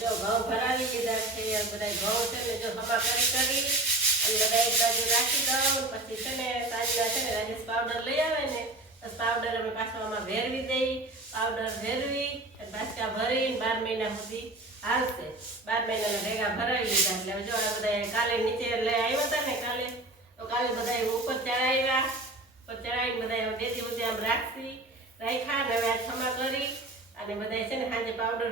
જો ઘઉં ભરાવી લીધા છે બધા ઘઉં છે ને જો હમા કરી અને બધા એક બાજુ રાખી દઉં પછી છે ને સાંજના છે ને રાજેશ પાવડર લઈ આવે ને તો પાવડર અમે પાછો આમાં ભેરવી દઈ પાવડર ભેરવી બાચકા ભરીને 12 મહિના સુધી હાલશે 12 મહિનાના ભેગા ભરાવી લીધા એટલે જો આ બધા કાલે નીચે લઈ આવ્યા હતા ને કાલે બધા ઉપર ચડાવીને બધા દેશી સુધી આમ રાખ્યા ને હવે આ ખમા કરી અને બધા છે ને સાંજે પાવડર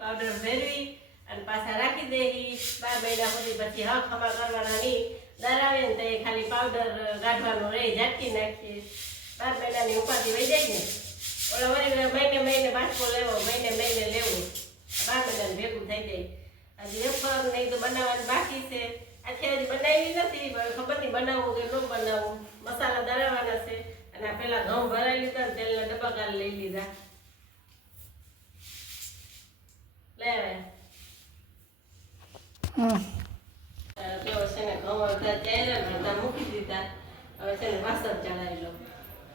પાવડર ભેરવી અને પાછા રાખી દેહી 12 મહિના સુધી પછી હા ખમા કરવાના નહીં દર આવે ને તો ખાલી પાવડર ગાઢવાનો રહી ઝાટકી નાખીએ 12 મહિનાની ઉપાધિ વહી જાય ને ઓલા વળી મહિને બાટકો લેવો મહિને લેવો 12 મહિનાનું ભેગું થઈ જાય હજી વેફર નહીં તો બનાવવાનું બાકી છે આખી હજી બનાવી નથી ખબર નહીં બનાવવું કે ન બનાવવું મસાલા દળાવવાના છે અને આ પેલા ઘઉં ભરાઈ લીધા ને તેલના ડબ્બા કાલે લઈ લીધા જો છે ને ઘઉં અડધા ચાર્યા ને અડધા મૂકી દીધા હવે છે ને વાસણ ચડાવી લો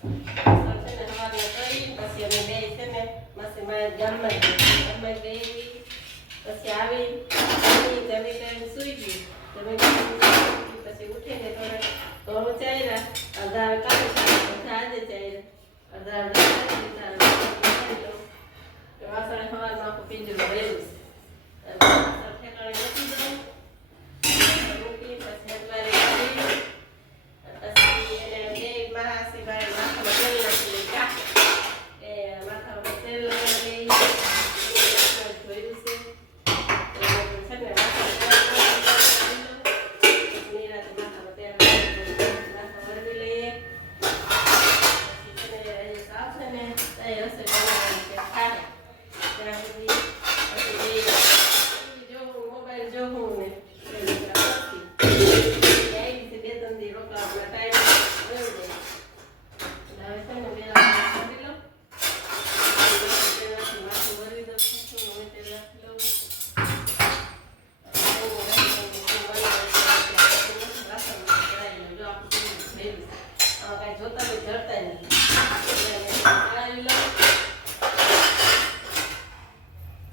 વાસણ છે ને સવારના કરી પછી અમે બે છે ને માસી મારા ગામમાં ગઈ પછી આવી જમી કરીને સુઈ ગઈ પછી ઉઠીને થોડા ઘઉં ચાર્યા અડધા કાલે અડધા આજે ચાર્યા અડધા વાસણ સવારમાં આખું પિંજરું ભરેલું છે વાસણ ઠેકાણે મૂકી દઉં મૂકી પછી અજવાળી પછી એને બે માસી બારે માથામાં તેલ નાખી એ માથામાં તેલ લગાવી જોયું છે ને નિરાતે માથામાં તેલ માથા વળવી લઈએ પછી છે ને સાફ છે ને રસોઈ બનાવવાની છે ખાય ત્યાં સુધી મોબાઈલ જોવું ને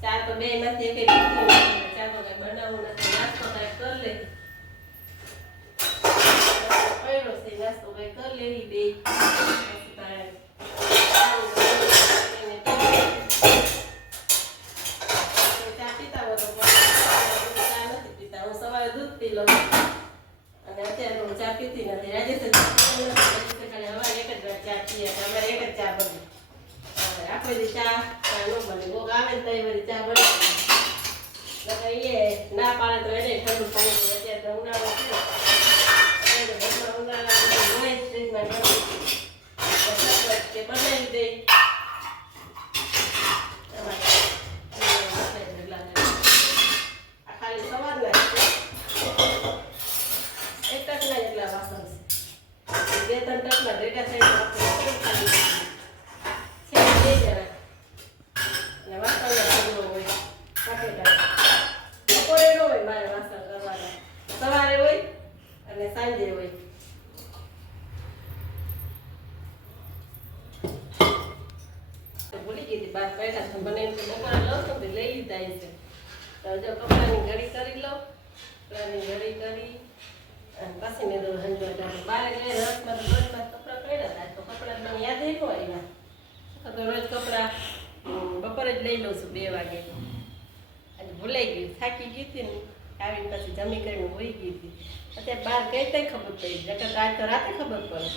ચા તો બે નથી કઈ ચા તો કઈ બનાવવું નથી નાસ્તો કઈ કરી લે પડ્યો છે નાસ્તો કઈ કરી લેવી બે ચા પીતા હોય તો ચા નથી પીતા હું સવારે દૂધ પી લઉં અને અત્યારે હું ચા પીતી નથી રાજેશ ખાલી અમારે એક જ વાર ચા પીએ અમારે એક જ ચા બને આખો દી ચા ન બને કોક આવે ને તો એ બધી ચા બને એ ના પાડે તો એને ઠંડુ પાણી અત્યારે તો ઉનાળો છે ઉનાળા ફ્રીજમાં કે બનાવી દે આ ખાલી સવારના એક ટકના જેટલા વાસણ છે 2-3 ટકના ભેગા થઈ ખાલી સવારે હોય અને સાંજે હોય ભૂલી ગઈ હતી બાર પેટા મને એમ કે બપોરે લઉં તો લઈ લીધા છે તો જો કપડાની ઘડી કરી લો કપડાની ઘડી કરી અને પછી મેં તો હંજવા બાર ગઈ રસમાં તો રોજમાં કપડાં પડ્યા હતા તો કપડાં મને યાદ આવ્યો આવ્યા તો રોજ કપડાં બપોરે જ લઈ લઉં છું 2 વાગે આજે ભૂલાઈ ગયું થાકી ગઈ હતી ને આવીને પછી જમી કરીને હોઈ ગઈ હતી અત્યારે બહાર ગઈ તઈ ખબર પડી નકર આજ તો રાતે ખબર પડે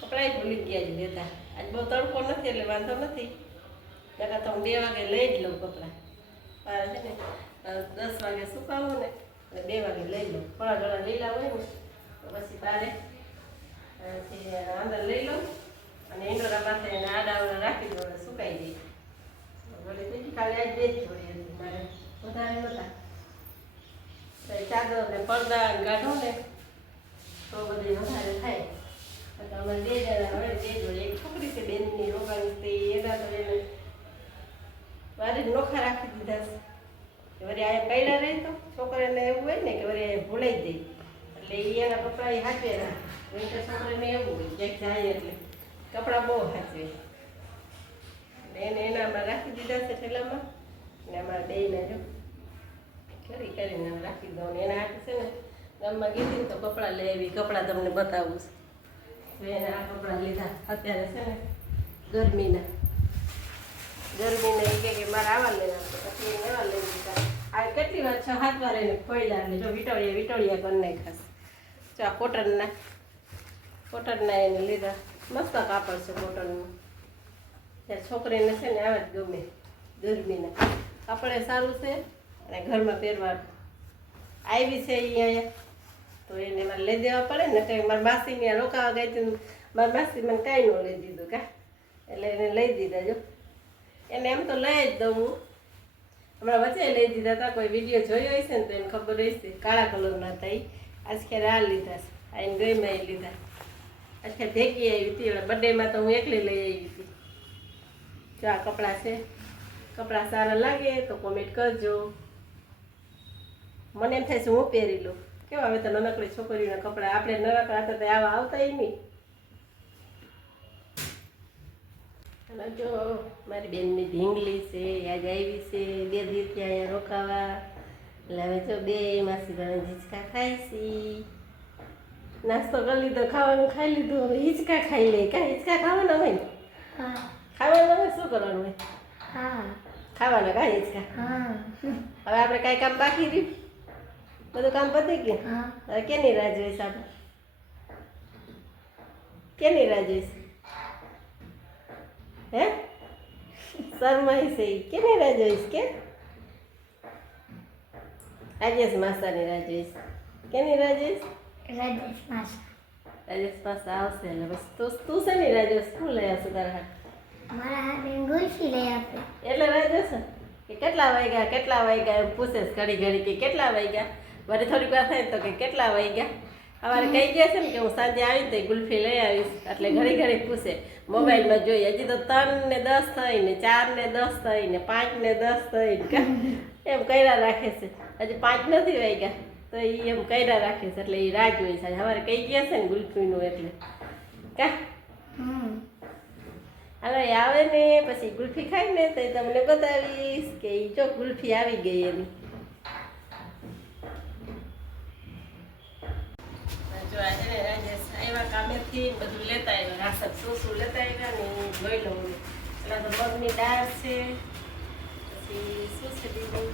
કપડાં ભૂલી ગયા જ લેતા આજ બહુ તડકો નથી એટલે વાંધો નથી નકર તો હું 2 વાગે લઈ જ લઉં કપડાં મારે છે ને 10 વાગે સુકાવું ને એટલે 2 વાગે લઈ લઉં થોડા ઘણા લીલા હોય ને તો પછી બારે અંદર લઈ લઉં અને ઈંડોરા માથે એને આડા રાખી દઉં સુકાઈ દઈ બોલે બીજી ખાલી આજ 2 જ જોડી હતી મારે વધારે નહોતા ચાદર ને પડદા ગાઢો ને તો બધી વધારે થાય તો અમે 2 જણા હવે 2 જોડે એક છોકરી છે બેનની રોગાની તે એના તો એને વારી નોખા રાખી દીધા છે વળી આ કઈડા રહે તો છોકરીને એવું હોય ને કે વળી ભૂલાઈ જાય એટલે એના કપડાં એ હાથે રાખે વિન્ટર છોકરીને એવું હોય ક્યાંક જાય એટલે કપડાં બહુ હાથવે એને એનામાં રાખી દીધા છે ઠેલામાં ને અમારા બેને ગામમાં ગઈ હતી તો કપડાં લઈ આવી. કપડાં તમને બતાવું છું. એને આ કપડાં લીધા અત્યારે છે ને ગરમીના કે મારે આવા લેવા પછી એને એવા લઈ દીધા. આ કેટલી વાર 6-7 વાર એને ખોઈલા ને જો વિટોળિયા કરી નાખ્યા. જો આ કોટનના એને લીધા. મસ્ત કાપડ છે કોટનનું. ત્યાં છોકરીને છે ને આવા જ ગમે ગરમીના. કાપડે સારું છે અને ઘરમાં પહેરવા આવી છે અહીંયા તો એને મારે લઈ દેવા પડે ને. કંઈ મારી માસી ત્યાં રોકાવા ગઈ હતી મારી માસી મને કાંઈ ન લઈ દીધું કા એટલે એને લઈ દીધા. જો એને એમ તો લઈ જ દઉં હું. હમણાં વચ્ચે લઈ દીધા હતા. કોઈ વિડીયો જોયો હશે ને તો એને ખબર હશે. કાળા કલરના હતા એ આજ ખેર આ લીધા છે. આ એને ગઈમાં એ લીધા. આજ ખેર ભેગી આવી હતી બર્થડેમાં તો હું એકલી લઈ આવી હતી. જો આ કપડાં છે. કપડાં સારા લાગે તો કોમેન્ટ કરજો. મને એમ થાય છે હું પહેરી લઉં. કેવા હવે તો નાનકડી છોકરીઓના કપડાં આપણે નાનકડા હતા તો આવા આવતા નહીં. અને જો મારી બેનની ઢીંગલી છે યાદ આવી છે 2 દિવસથી અહીંયા રોકાવા. એટલે હવે જો 2 માસી ઘણા હિંચકા ખાય છે. નાસ્તો કરી લીધો ખાવાનું ખાઈ લીધું હવે હિંચકા ખાઈ લે. કાંઈ હિંચકા ખાવાના હોય ને? ખાવાના હોય શું કરવાનું હોય? ખાવાના કાંઈ હિંચકા. હવે આપણે કાંઈ કામ બાકી રહ્યું? બધું કામ પતી ગયું? હવે કેની રાહ જોઈશ આપણે? કેની રાહ જોઈશ? હે શરમાઈ છે કેની રાહ જોઈશ? કે રાજેશ માસાની રાહ જોઈશ. કેની રાહ જોઈશ? રાજેશ માસા આવશે એટલે બસ તું શેની રાહ જોઈશ? શું લઈ આવશું તારા હાથ? મારા હાથે ગુલ્ફી લઈ આપે એટલે રાહ જોઈશ કે કેટલા વાગ્યા એમ પૂછે ઘડી કે કેટલા વાગ્યા. વળી થોડીક વાર થાય તો કે કેટલા વાગ્યા. સવારે કહી ગયા છે ને કે હું સાંજે આવીને તો ગુલ્ફી લઈ આવીશ. એટલે ઘડી પૂછે મોબાઈલમાં જોઈએ. હજી તો 3 ને 10 થઈને 4 ને 10 થઈને 5 ને 10 થઈને એમ કર્યા રાખે છે. હજી 5 નથી વાગ્યા તો એ એમ કર્યા રાખે છે. એટલે એ રાહ જોઈ છે. સવારે કહી ગયા છે ને ગુલ્ફીનું એટલે કા હવે આવે ને પછી ગુલ્ફી ખાય ને તો તમને બતાવીશ કે એ જો ગુલ્ફી આવી ગઈ એની. જો આજે ને રાજેશ આવ્યા કામેથી બધું લેતા આવ્યા. રાશન શું લેતા આવ્યા ને હું જોઈ લઉં. એટલે તો મગની દાળ છે પછી શું છે બીજું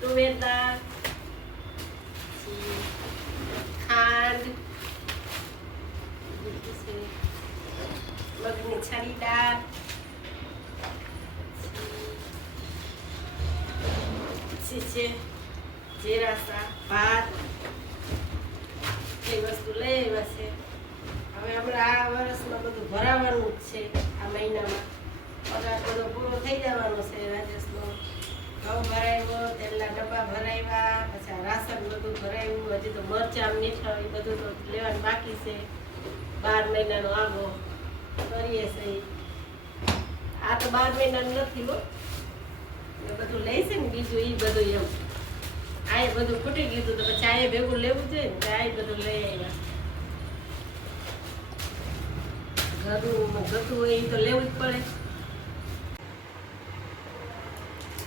તુવેર દાળ પછી ખાંડ મગની છરી દાળ પછી છે જીરા શાક ભાત એ વસ્તુ લઈ આવ્યા છે. હવે હમણાં આ વર્ષમાં બધું ભરાવાનું જ છે. આ મહિનામાં પગાર બધો પૂરો થઈ જવાનો છે. રાજેશનો ઘઉં ભરાવ્યો, તેલના ડબ્બા ભરાવ્યા, પછી આ રાશન બધું ભરાવ્યું. હજી તો મરચાં મીઠાઈ બધું તો લેવાનું બાકી છે. 12 મહિનાનો આગો કરીએ છે. આ તો 12 મહિનાનું નથી હો. એ બધું લઈ છે ને બીજું એ બધું એમ આ બધું ખૂટી ગયું તો પછી આ ભેગું લેવું જોઈએ ને આ બધું લઈ આવ્યા. ઘરનું ગતું હોય એ તો લેવું જ પડે.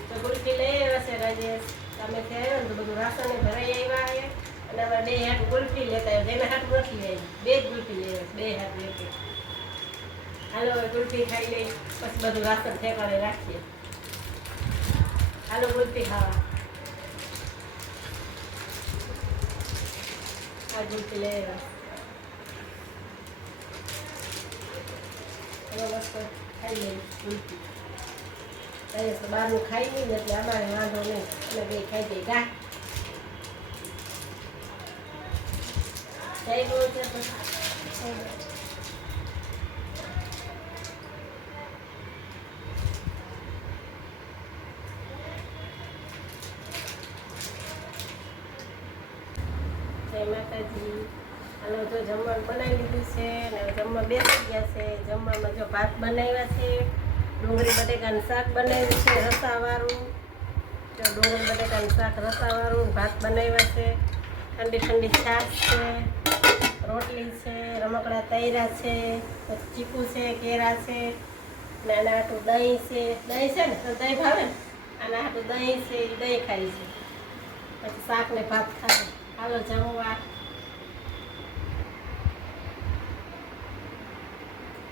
તો ગુલ્ફી લઈ આવ્યા છે રાજેશ. તમે ત્યાં આવ્યા ને તો બધું રાશન ભરાઈ આવ્યા છે. અને અમારે 2 હાથ ગુલ્ફી લેતા આવ્યા. એના હાથ નથી આવી 2 જ ગુલ્ફી લઈ આવ્યા. 2 હાથ લેતે હાલો હવે ગુલ્ફી ખાઈ લઈ પછી બધું રાશન ઠેકાણે રાખીએ. હાલો ગુલ્ફી ખાવા. ગુલ્ફી લઈ આવ્યા મસ્ત ખાઈ લઈ ગુલ્ફી. બહારનું ખાઈ નહીં એટલે અમારે વાંધો નહીં. અમે 2 ખાઈ દઈએ ગા થઈ ગયું છે જય માતાજી. હાલો જો જમવાનું બનાવી લીધું છે અને જમવા બેસી ગયા છે. જમવામાં જો ભાત બનાવ્યા છે, ડુંગળી બટેકાનું શાક બનાવ્યું છે રસાવાળું. જો ડુંગળી બટેકાનું શાક રસાવાળું ભાત બનાવ્યા છે. ઠંડી છાશ છે, રોટલી છે, રમકડા તૈરા છે, પછી ચીકુ છે, કેળા છે ને આના હાટું દહીં છે. દહીં છે ને તો દહીં ભાવે ને આના હાટું દહીં છે એ દહીં ખાઈ છે. પછી શાક ને ભાત ખાય. હાલો જમવા.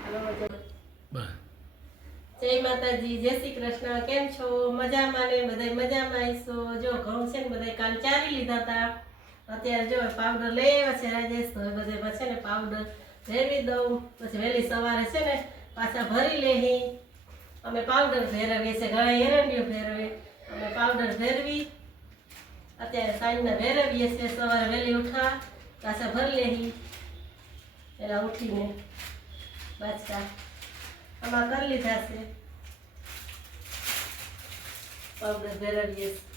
હાલો જમવા. જય માતાજી, જય શ્રી કૃષ્ણ. કેમ છો? મજામાં ને? બધાય મજામાં આવીશો. જો ઘઉં છે ને બધાય કાલ ચારી લીધા હતા. અત્યારે જો પાવડર લઈ આવ્યા છે રાજેશ, તો બધે છે ને પાવડર ભેરવી દઉં. પછી વહેલી સવારે છે ને પાછા ભરી લેહી. અમે પાવડર ભેરવીએ છીએ, ઘણા એરંડીઓ ભેરવે, અમે પાવડર ભેરવી અત્યારે સાંજના ભેરવીએ છીએ. સવારે વહેલી ઉઠા પાછા ભરી લેહી. પેલા ઉઠીને બાચકા આમાં કરી લીધા છે, પાવડર ભેરવીએ છીએ.